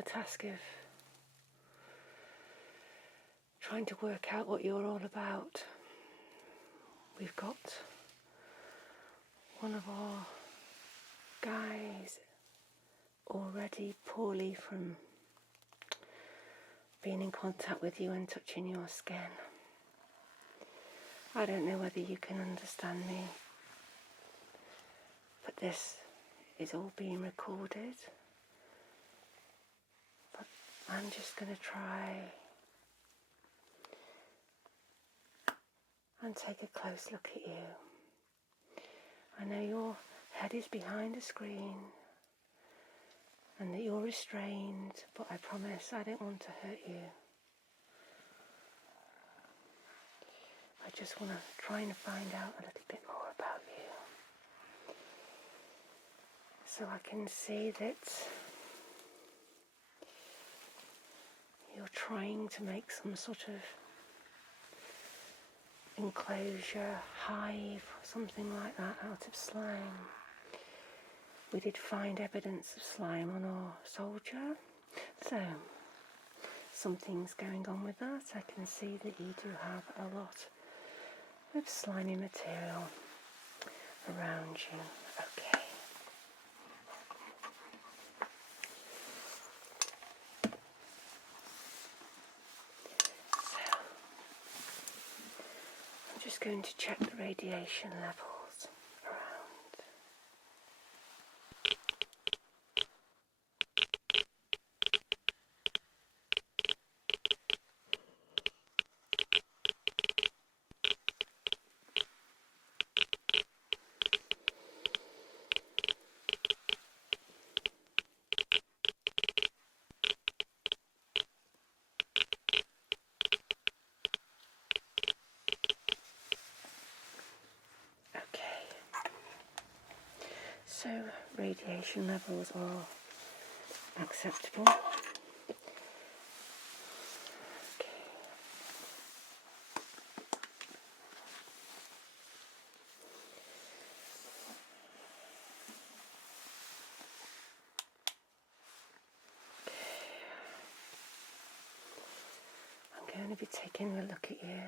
the task of trying to work out what you're all about. We've got one of our guys already poorly from being in contact with you and touching your skin. I don't know whether you can understand me, but this is all being recorded. But I'm just going to try and take a close look at you. I know your head is behind a screen and that you're restrained, but I promise I don't want to hurt you. I just want to try and find out a little bit more about you, so I can see that you're trying to make some sort of enclosure, hive, something like that out of slime. We did find evidence of slime on our soldier, so something's going on with that. I can see that you do have a lot of slimy material around you. Okay. So, I'm just going to check the radiation levels around. So radiation levels are acceptable. Okay. I'm going to be taking a look at you.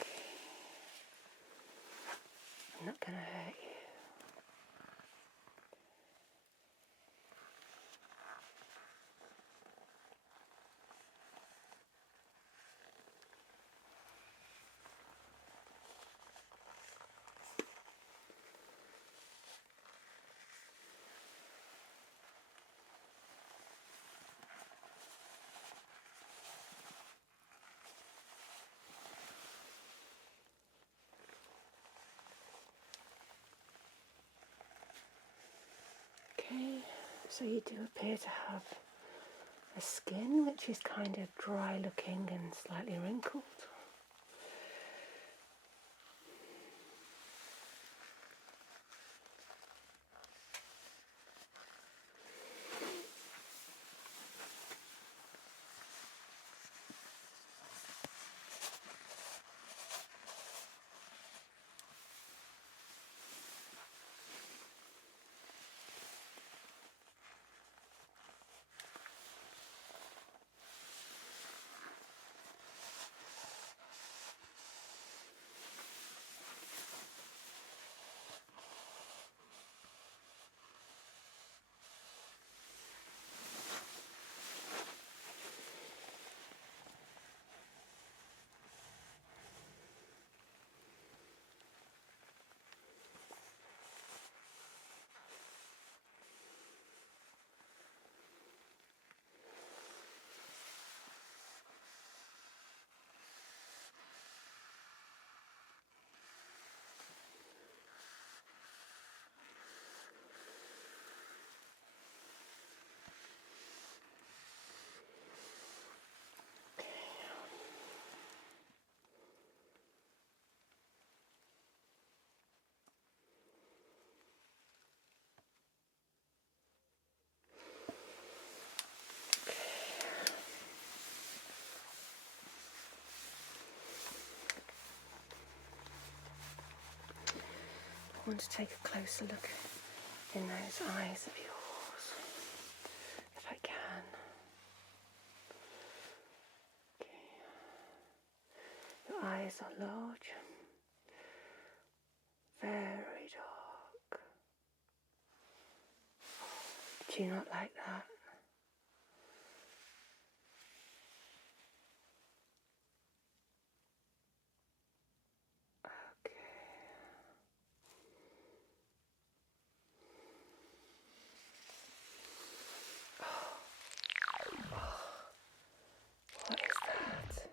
Okay. I'm not going to hurt you. Okay, so you do appear to have a skin which is kind of dry looking and slightly wrinkled. I want to take a closer look in those eyes of yours. eyes are large, very dark. Do you not like that? Okay. What is that?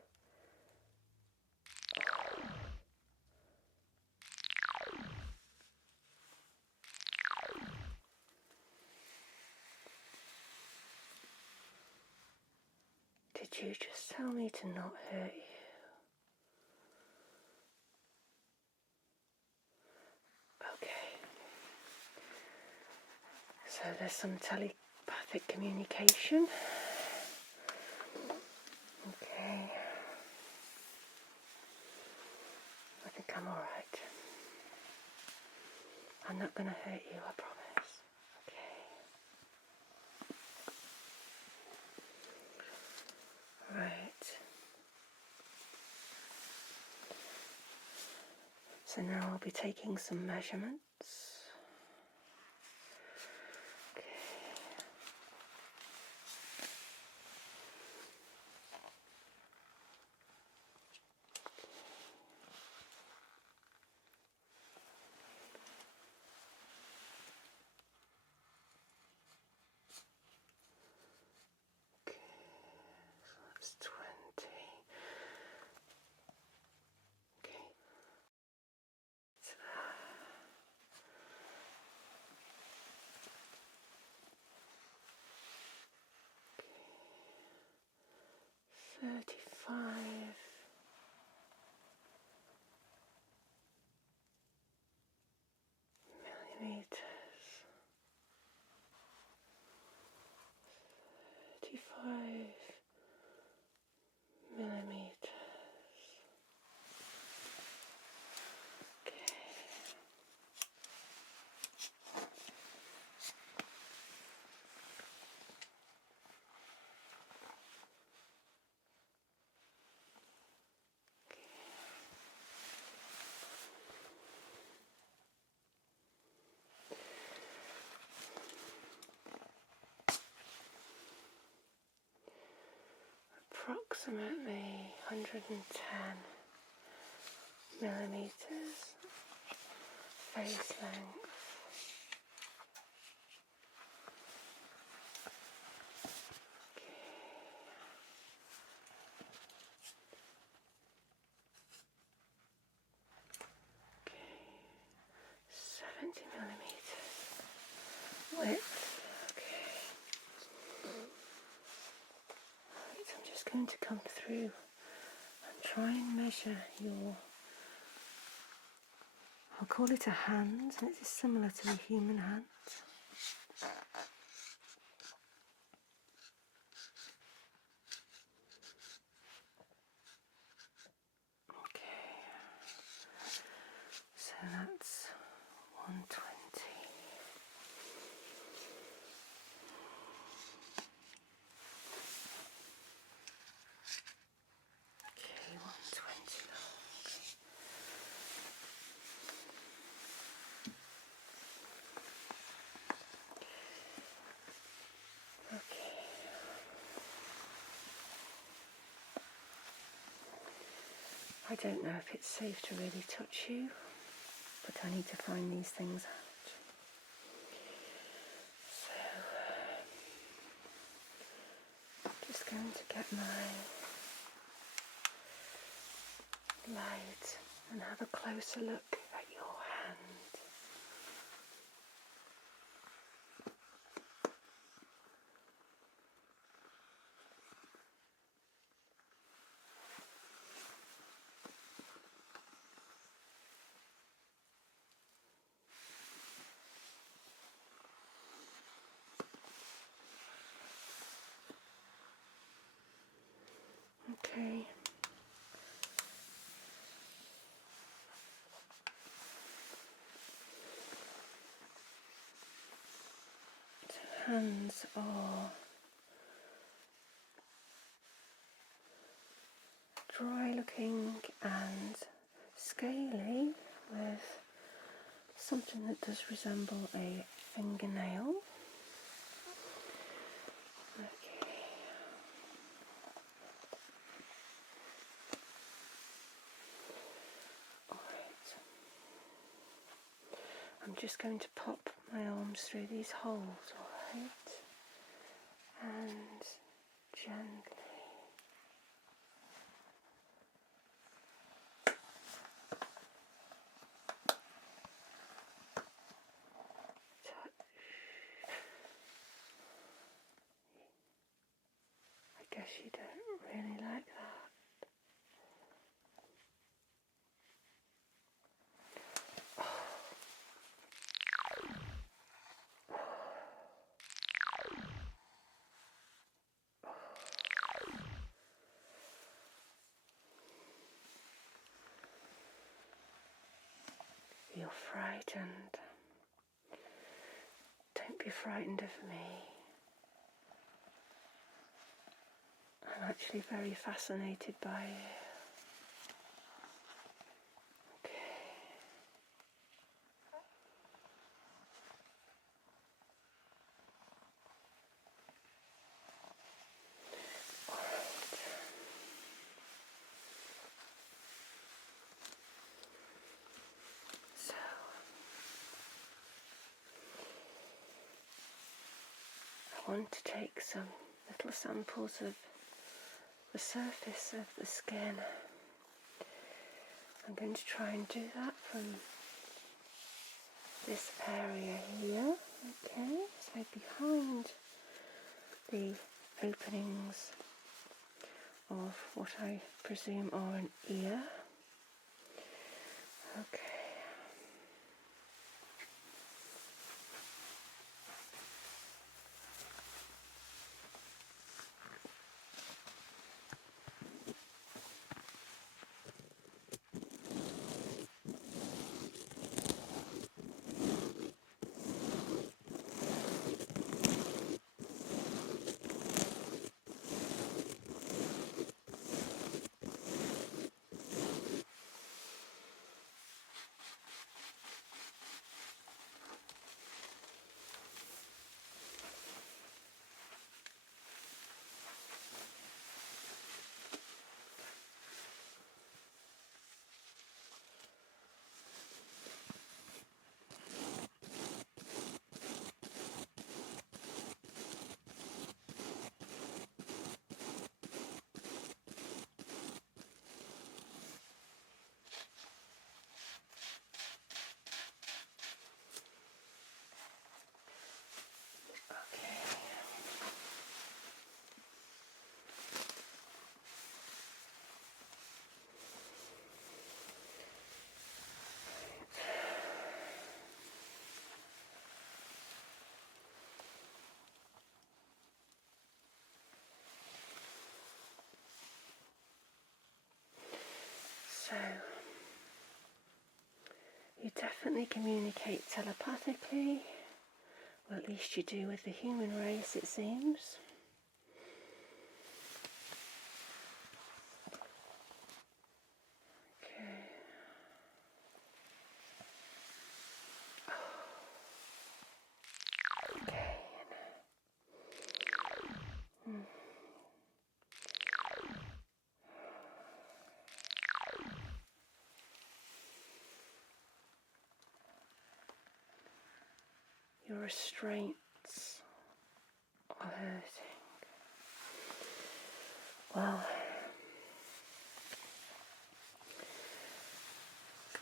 Did you just tell me to not hurt you? Okay. So there's some telepathic communication. Okay. I think I'm alright. I'm not going to hurt you, I promise. Okay. Right. So now I'll be taking some measurements. Okay. Okay, so that's 20. Okay. Okay. 35 millimeters. 35 millimeters. Okay. Approximately 110 millimeters face length. Okay. 70 millimeters width. Okay. Right, I'm just going to come through and try and measure your, I'll call it a hand, and it's similar to the human hand. Okay, so that's 120. Okay, 120 long. Okay. I don't know if it's safe to really touch you, but I need to find these things out. So, just going to get my light and have a closer look at your hand. Okay. So hands are dry looking and something that does resemble a fingernail. Okay. Alright. I'm just going to pop my arms through these holes, alright? And gently. I guess you don't really like that. You're frightened. Don't be frightened of me. I'm actually very fascinated by you. Okay. Alright. So, I want to take some little samples of the surface of the skin. I'm going to try and do that from this area here, okay, so behind the openings of what I presume are an ear. Okay. So, you definitely communicate telepathically, or at least you do with the human race, it seems. Okay. Okay. Your restraints are hurting. Well,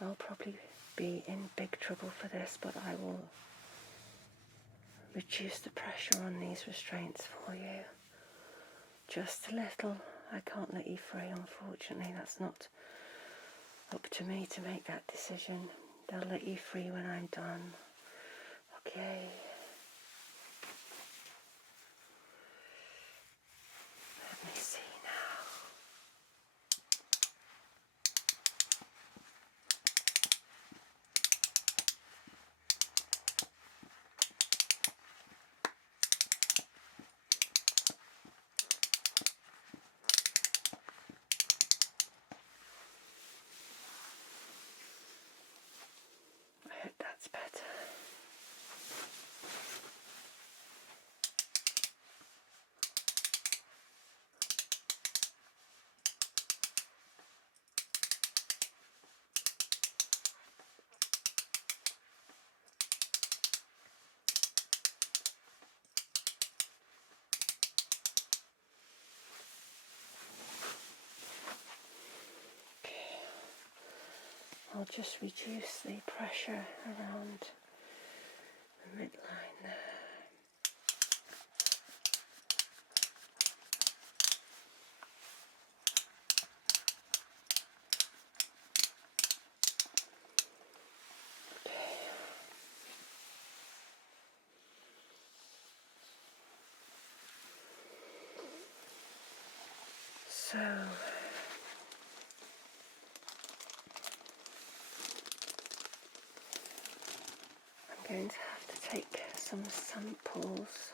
I'll probably be in big trouble for this, but I will reduce the pressure on these restraints for you. Just a little. I can't let you free, unfortunately. That's not up to me to make that decision. They'll let you free when I'm done. Okay. Let me see now. I hope that's better. I'll just reduce the pressure around the midline there. So I'm going to have to take some samples.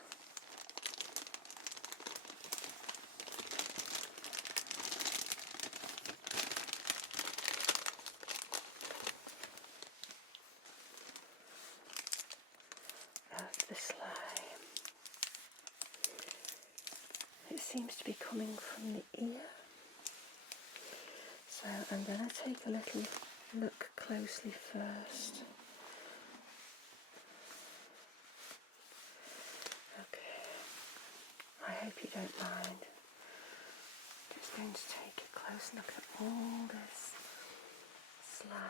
Of the slime. It seems to be coming from the ear. So I'm going to take a little look closely first. Okay, I hope you don't mind. I'm just going to take a close look at all this slime.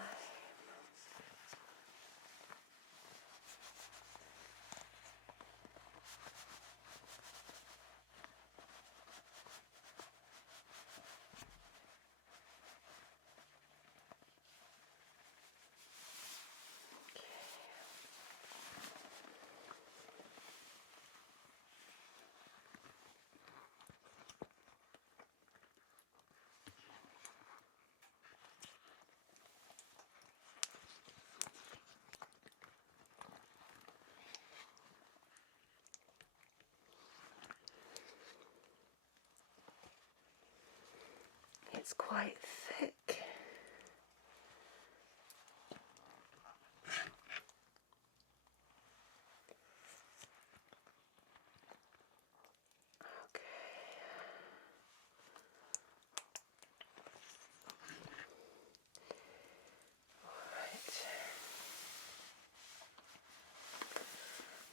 It's quite thick.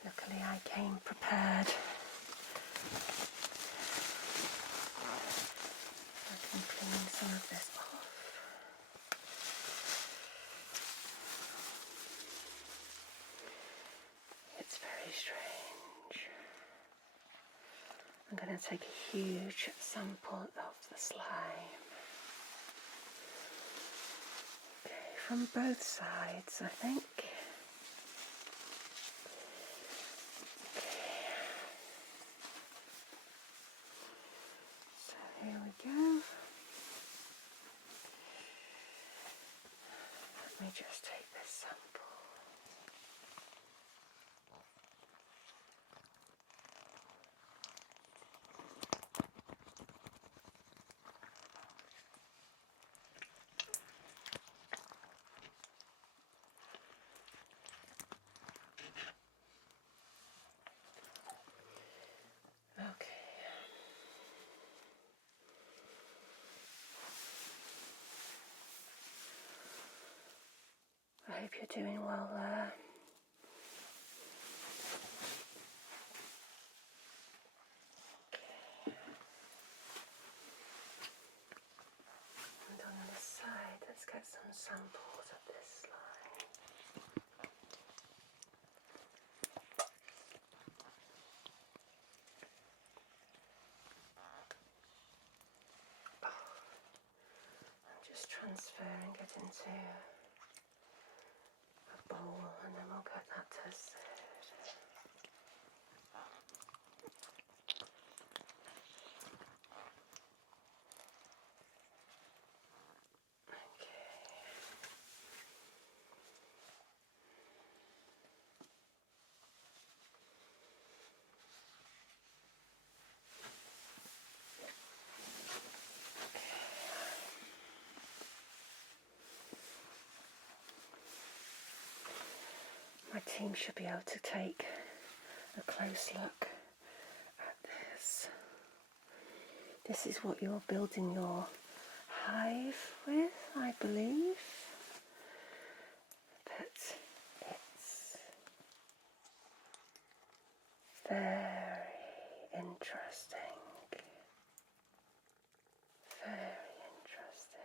Luckily I came prepared. I can clean some of this off. It's very strange. I'm going to take a huge sample of the slime. Okay, from both sides, I think. Here we go. Let me just take this sample. Okay. I hope you're doing well there. Okay. And on this side, let's get some samples of this slime. I'm just transferring it into a bowl and then we'll get that tested. My team should be able to take a close look at this. This is what you're building your hive with, I believe. But it's very interesting. Very interesting.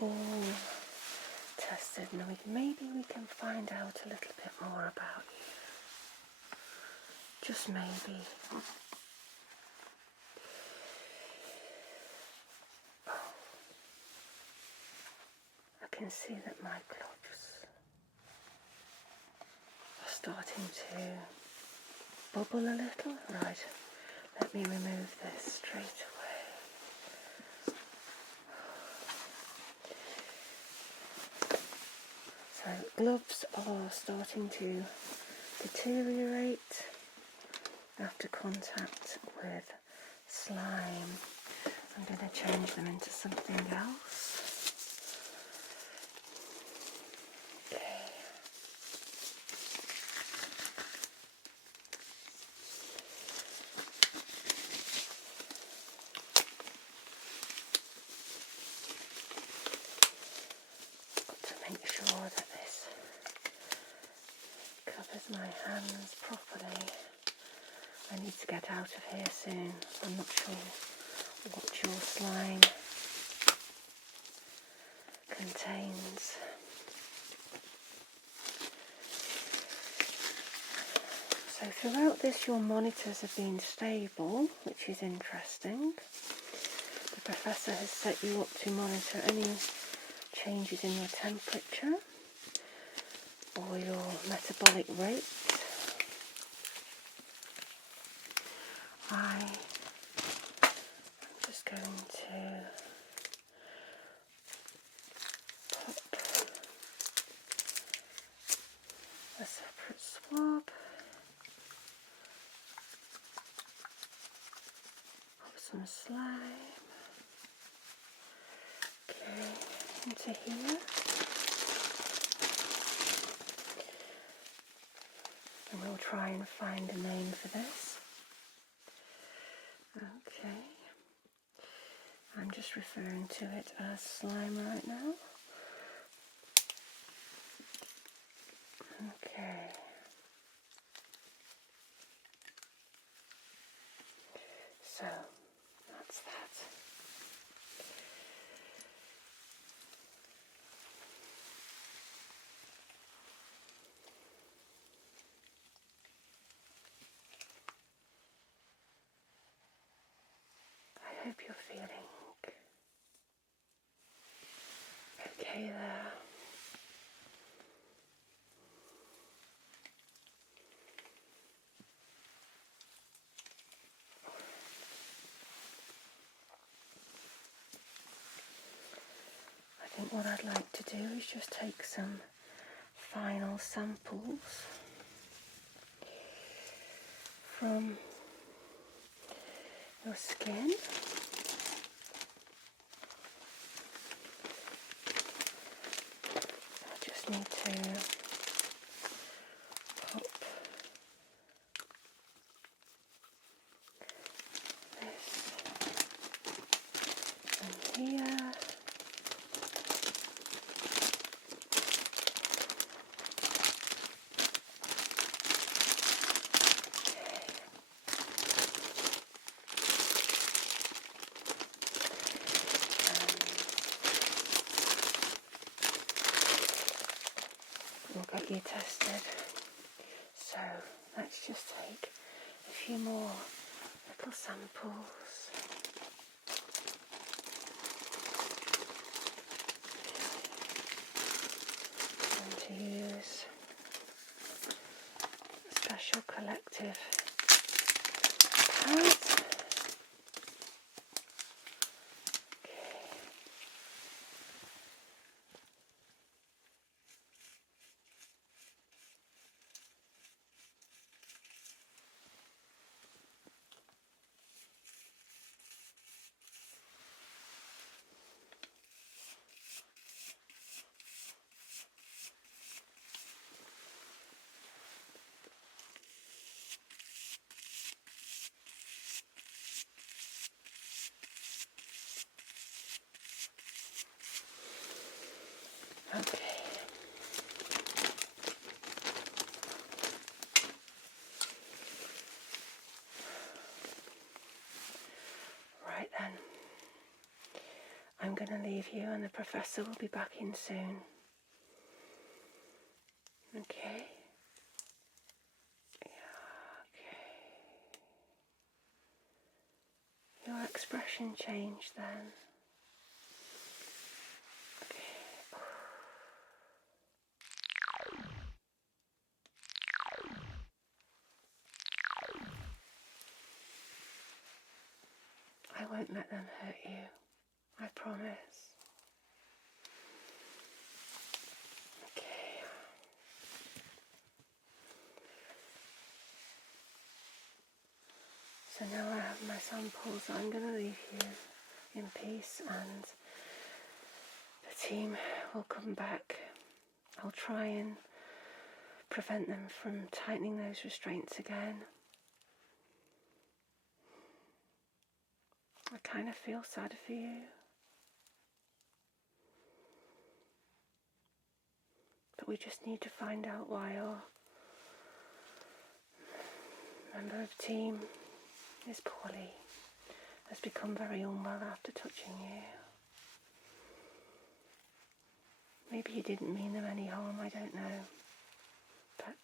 all tested, and maybe we can find out a little bit more about you. Just maybe. I can see that my gloves are starting to bubble a little. Right, let me remove this straight away. So gloves are starting to deteriorate after contact with slime. I'm going to change them into something else. Okay. Got to make sure that this covers my hands properly. I need to get out of here soon. I'm not sure what your slime contains. So throughout this your monitors have been stable, which is interesting. The professor has set you up to monitor any changes in your temperature or your metabolic rate. I'm just going to pop a separate swab, pop some slime, okay, into here, and we'll try and find a name for this. Okay, I'm just referring to it as slime right now. Okay. So, that's that. I hope you're feeling okay there. I think what I'd like to do is just take some final samples from your skin. I just need to pop this in here. We'll get you tested. So let's just take a few more little samples. I'm going to use a special collective pad. Okay. Right then. I'm going to leave you, and the professor will be back in soon. Okay? Yeah, okay. Your expression changed then. Okay. I won't let them hurt you. I promise. Okay. So now I have my samples. I'm going to leave you in peace, and the team will come back. I'll try and prevent them from tightening those restraints again. I kind of feel sad for you. But we just need to find out why our member of team is poorly, has become very unwell after touching you. Maybe you didn't mean them any harm, I don't know. But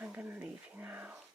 I'm going to leave you now.